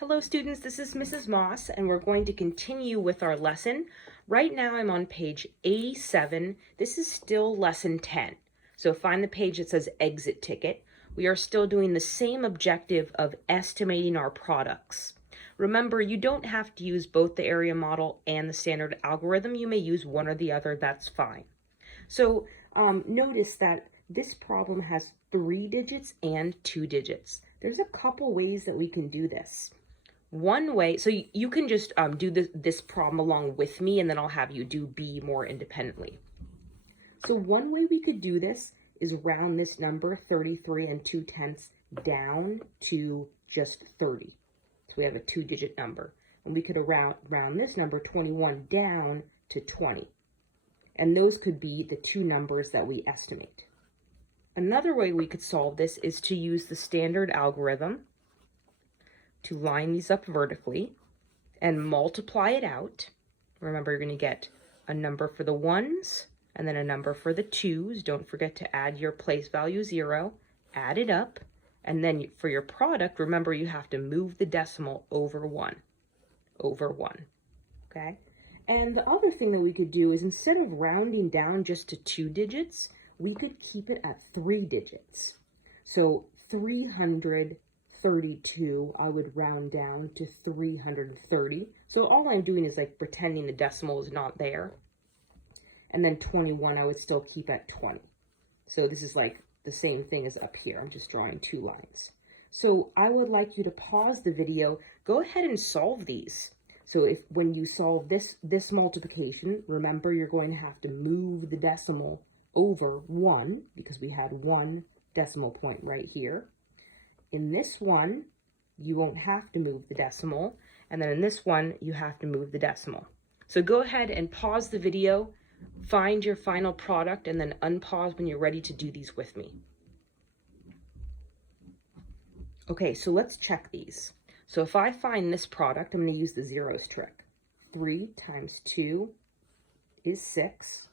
Hello students, this is Mrs. Moss and we're going to continue with our lesson. Right now I'm on page 87. This is still lesson 10. So find the page that says exit ticket. We are still doing the same objective of estimating our products. Remember, you don't have to use both the area model and the standard algorithm. You may use one or the other, that's fine. So notice that this problem has 3 digits and 2 digits. There's a couple ways that we can do this. One way, so you can just do this problem along with me, and then I'll have you do B more independently. So one way we could do this is round this number 33 2/10 down to just 30. So we have a 2-digit number. And we could round this number 21 down to 20. And those could be the two numbers that we estimate. Another way we could solve this is to use the standard algorithm to line these up vertically and multiply it out. Remember, you're going to get a number for the ones and then a number for the twos. Don't forget to add your place value 0, add it up, and then for your product, remember you have to move the decimal over 1, okay? And the other thing that we could do is instead of rounding down just to 2 digits, we could keep it at 3 digits. So 332, I would round down to 330. So all I'm doing is like pretending the decimal is not there. And then 21, I would still keep at 20. So this is like the same thing as up here. I'm just drawing 2 lines. So I would like you to pause the video, go ahead and solve these. So when you solve this multiplication, remember you're going to have to move the decimal over 1 because we had 1 decimal point right here. In this one, you won't have to move the decimal, and then in this one, you have to move the decimal. So go ahead and pause the video, find your final product, and then unpause when you're ready to do these with me. Okay, so let's check these. So if I find this product, I'm going to use the zeros trick. 3 times 2 is 6,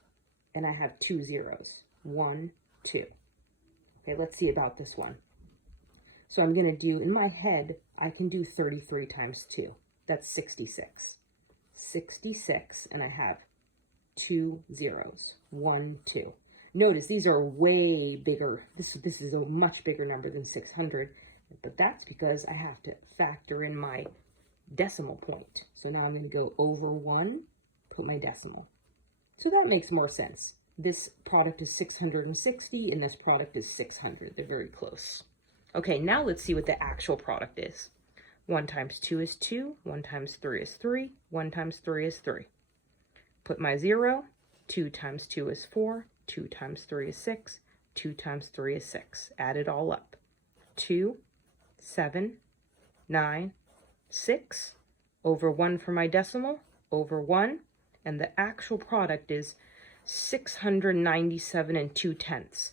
and I have 2 zeros. 1, 2. Okay, let's see about this one. So I'm going to do, in my head, I can do 33 times 2. That's 66. 66, and I have 2 zeros. 1, 2. Notice these are way bigger. This is a much bigger number than 600, but that's because I have to factor in my decimal point. So now I'm going to go over 1, put my decimal. So that makes more sense. This product is 660, and this product is 600. They're very close. Okay, now let's see what the actual product is. 1 times 2 is 2, 1 times 3 is 3, 1 times 3 is 3. Put my 0, 2 times 2 is 4, 2 times 3 is 6, 2 times 3 is 6. Add it all up. 2, 7, 9, 6, over 1 for my decimal, over 1, and the actual product is 697 2/10.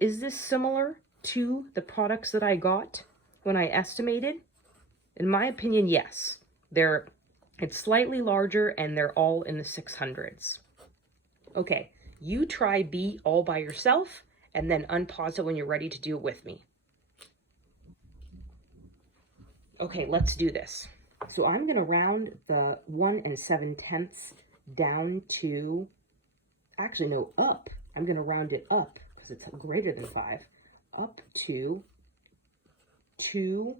Is this similar to the products that I got when I estimated? In my opinion, yes. It's slightly larger and they're all in the 600s. Okay, you try B all by yourself and then unpause it when you're ready to do it with me. Okay, let's do this. So I'm going to round the 1 7/10 down to, actually no, up. I'm going to round it up because it's greater than 5. Up to 2,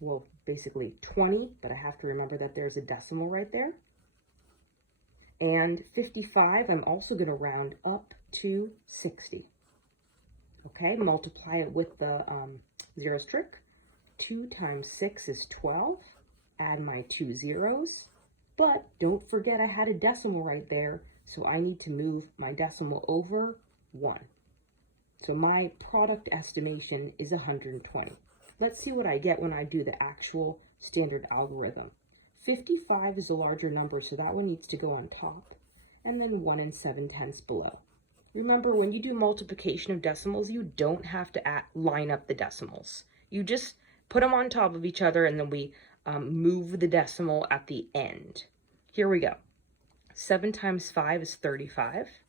well, basically 20, but I have to remember that there's a decimal right there. And 55, I'm also going to round up to 60. Okay, multiply it with the zeros trick. 2 times 6 is 12. Add my 2 zeros. But don't forget I had a decimal right there, so I need to move my decimal over 1. So my product estimation is 120. Let's see what I get when I do the actual standard algorithm. 55 is a larger number, so that one needs to go on top, and then 1 7/10 below. Remember, when you do multiplication of decimals, you don't have to line up the decimals. You just put them on top of each other, and then we move the decimal at the end. Here we go. 7 times 5 is 35.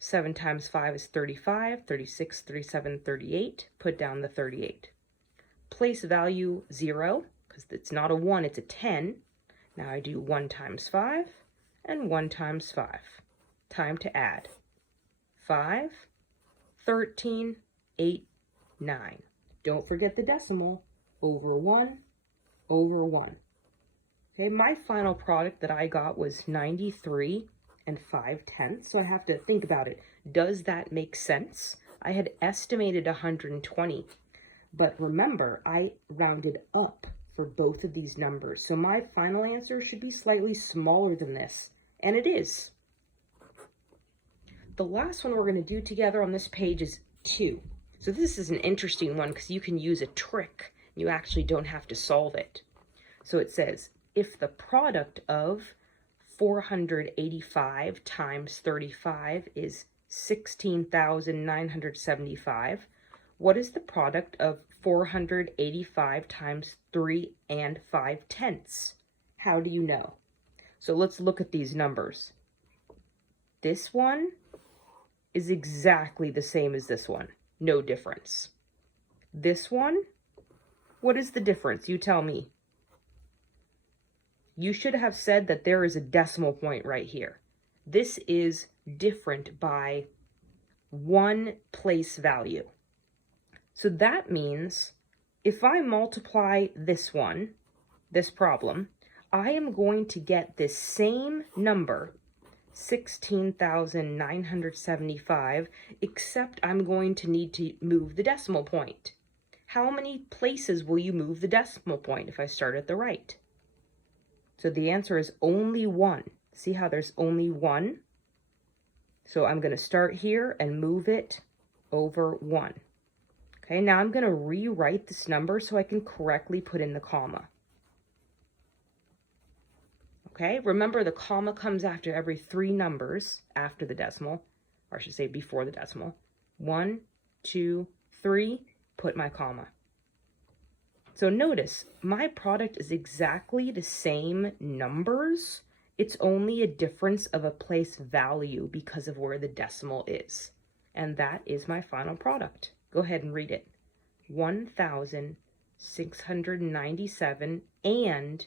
7 times 5 is 35, 36, 37, 38. Put down the 38. place value 0, because it's not a 1, it's a 10. Now I do 1 times 5 and 1 times 5. Time to add. 5, 13, 8, 9. Don't forget the decimal. Over 1, over 1. Okay, my final product that I got was 93 and 5/10. So I have to think about it. Does that make sense? I had estimated 120, but remember, I rounded up for both of these numbers. So my final answer should be slightly smaller than this, and it is. The last one we're going to do together on this page is 2. So this is an interesting one because you can use a trick. You actually don't have to solve it. So it says, if the product of 485 times 35 is 16,975, what is the product of 485 times 3 and 5/10? How do you know? So let's look at these numbers. This one is exactly the same as this one. No difference. This one, what is the difference? You tell me. You should have said that there is a decimal point right here. This is different by 1 place value. So that means if I multiply this one, this problem, I am going to get this same number, 16,975, except I'm going to need to move the decimal point. How many places will you move the decimal point if I start at the right? So the answer is only 1. See how there's only 1? So I'm going to start here and move it over 1. Okay, now I'm going to rewrite this number so I can correctly put in the comma. Okay, remember the comma comes after every 3 numbers after the decimal, or I should say before the decimal. 1, 2, 3, put my comma. So notice, my product is exactly the same numbers. It's only a difference of a place value because of where the decimal is. And that is my final product. Go ahead and read it. 1,697 and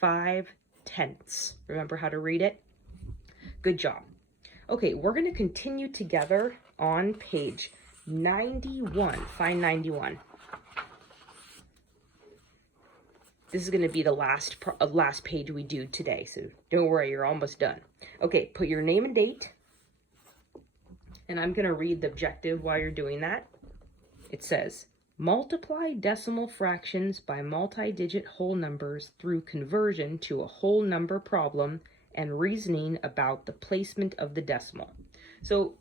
5/10. Remember how to read it? Good job. Okay, we're going to continue together on page 91. Find 91. This is going to be the last page we do today, so don't worry, you're almost done. Okay, put your name and date, and I'm going to read the objective while you're doing that. It says, multiply decimal fractions by multi-digit whole numbers through conversion to a whole number problem and reasoning about the placement of the decimal. So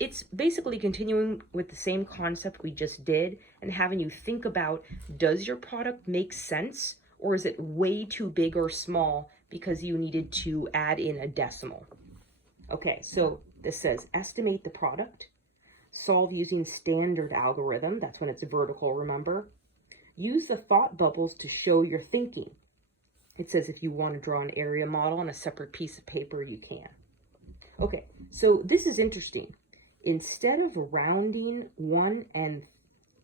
it's basically continuing with the same concept we just did and having you think about, does your product make sense? Or is it way too big or small because you needed to add in a decimal? Okay, so this says estimate the product, solve using standard algorithm. That's when it's vertical, remember? Use the thought bubbles to show your thinking. It says if you want to draw an area model on a separate piece of paper, you can. Okay, so this is interesting. Instead of rounding 1 and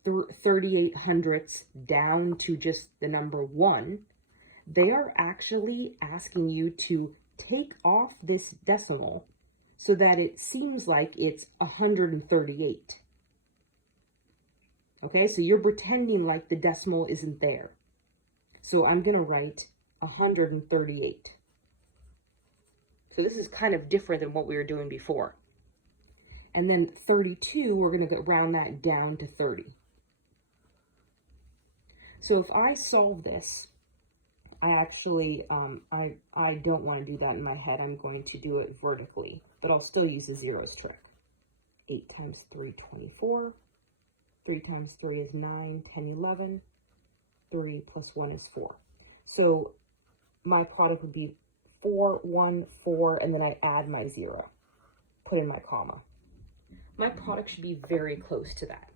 38/100ths down to just the number 1, they are actually asking you to take off this decimal so that it seems like it's 138. Okay, so you're pretending like the decimal isn't there. So I'm going to write 138. So this is kind of different than what we were doing before. And then 32, we're going to round that down to 30. So if I solve this, I actually, I don't want to do that in my head. I'm going to do it vertically, but I'll still use the zeros trick. 8 times 3, 24. 3 times 3 is 9, 10, 11. 3 plus 1 is 4. So my product would be 4, 1, 4, and then I add my 0. Put in my comma. My product should be very close to that.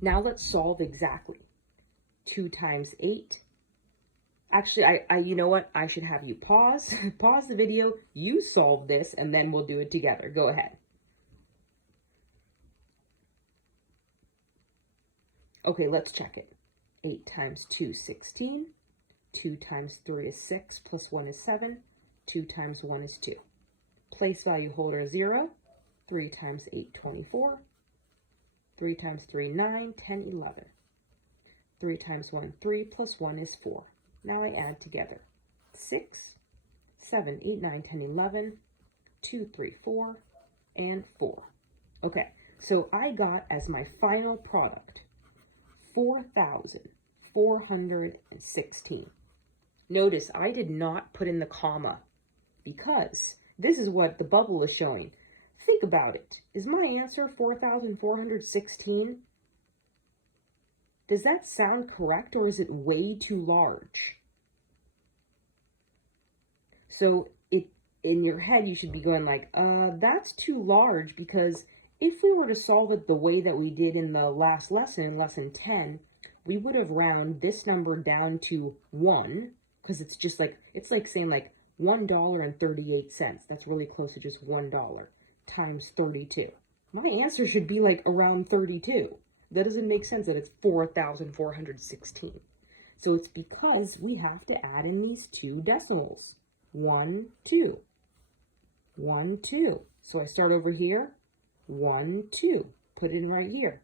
Now let's solve exactly. 2 times 8. Actually, you know what? I should have you pause the video. You solve this, and then we'll do it together. Go ahead. Okay, let's check it. 8 times 2 is 16. 2 times 3 is 6, plus 1 is 7. 2 times 1 is 2. Place value holder 0. 3 times 8, 24. 3 times 3, 9, 10, 11. 3 times 1, 3, plus 1 is 4. Now I add together. 6, 7, 8, 9, 10, 11, 2, 3, 4, and 4. Okay, so I got as my final product 4,416. Notice I did not put in the comma because this is what the bubble is showing. Think about it. Is my answer 4,416? Does that sound correct, or is it way too large? So in your head, you should be going like, that's too large, because if we were to solve it the way that we did in the last lesson, in lesson 10, we would have rounded this number down to 1, because it's just like, it's like saying like $1.38. That's really close to just $1 times 32. My answer should be like around 32. That doesn't make sense that it's 4,416. So it's because we have to add in these two decimals. 1, 2. 1, 2. So I start over here. 1, 2. Put it in right here.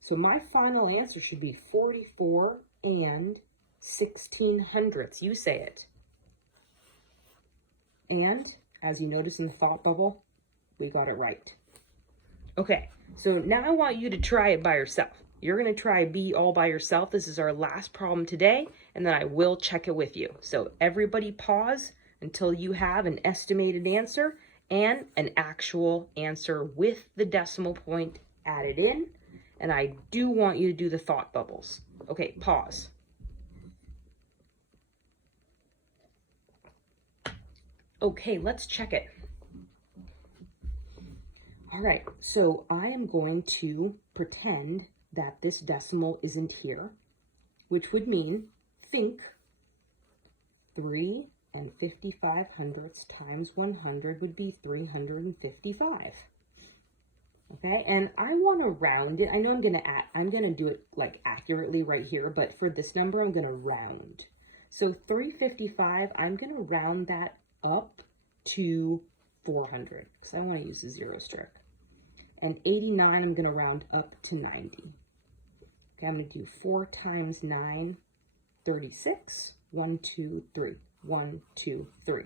So my final answer should be 44 and 1600ths. You say it. And as you notice in the thought bubble, we got it right. Okay, so now I want you to try it by yourself. You're going to try B all by yourself. This is our last problem today, and then I will check it with you. So everybody pause until you have an estimated answer and an actual answer with the decimal point added in. And I do want you to do the thought bubbles. Okay, pause. Okay, let's check it. All right, so I am going to pretend that this decimal isn't here, which would mean, think 3 and 55 hundredths times 100 would be 355. Okay, and I want to round it. I know I'm gonna do it like accurately right here, but for this number, I'm gonna round. So 355, I'm gonna round that up to 400 because I want to use the zero strip. And 89, I'm going to round up to 90. Okay, I'm going to do 4 times 9, 36. 1, 2, 3. 1, 2, 3.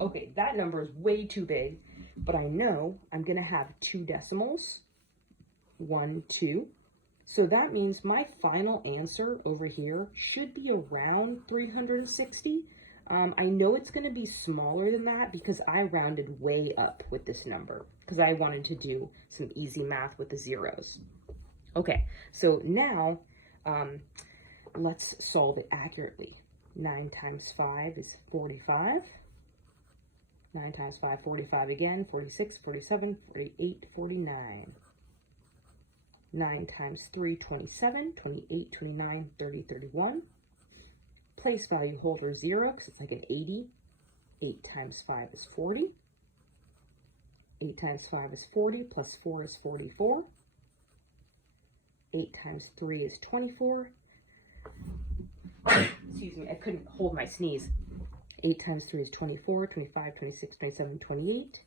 Okay, that number is way too big, but I know I'm going to have two decimals. 1, 2. So that means my final answer over here should be around 360. I know it's going to be smaller than that because I rounded way up with this number because I wanted to do some easy math with the zeros. Okay, so now let's solve it accurately. 9 times 5 is 45. 9 times 5, 45 again, 46, 47, 48, 49. 9 times 3, 27, 28, 29, 30, 31. Place value holder 0 because it's like an 80. 8 times 5 is 40. 8 times 5 is 40, plus 4 is 44. 8 times 3 is 24. Excuse me, I couldn't hold my sneeze. 8 times 3 is 24, 25, 26, 27, 28.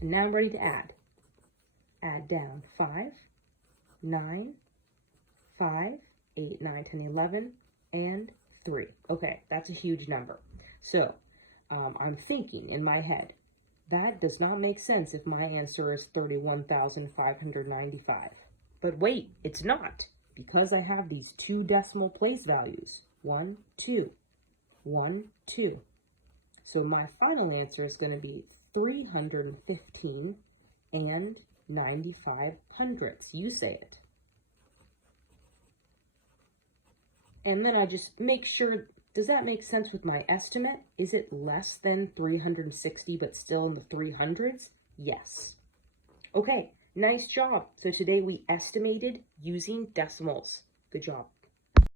And now I'm ready to add. Add down 5, 9, 5, 8, 9, 10, 11, and 3. Okay, that's a huge number. So I'm thinking in my head, that does not make sense if my answer is 31,595. But wait, it's not, because I have these two decimal place values. 1, 2. 1, 2. So my final answer is going to be 315 and 95 hundredths. You say it. And then I just make sure, does that make sense with my estimate? Is it less than 360 but still in the 300s? Yes. Okay, nice job. So today we estimated using decimals. Good job.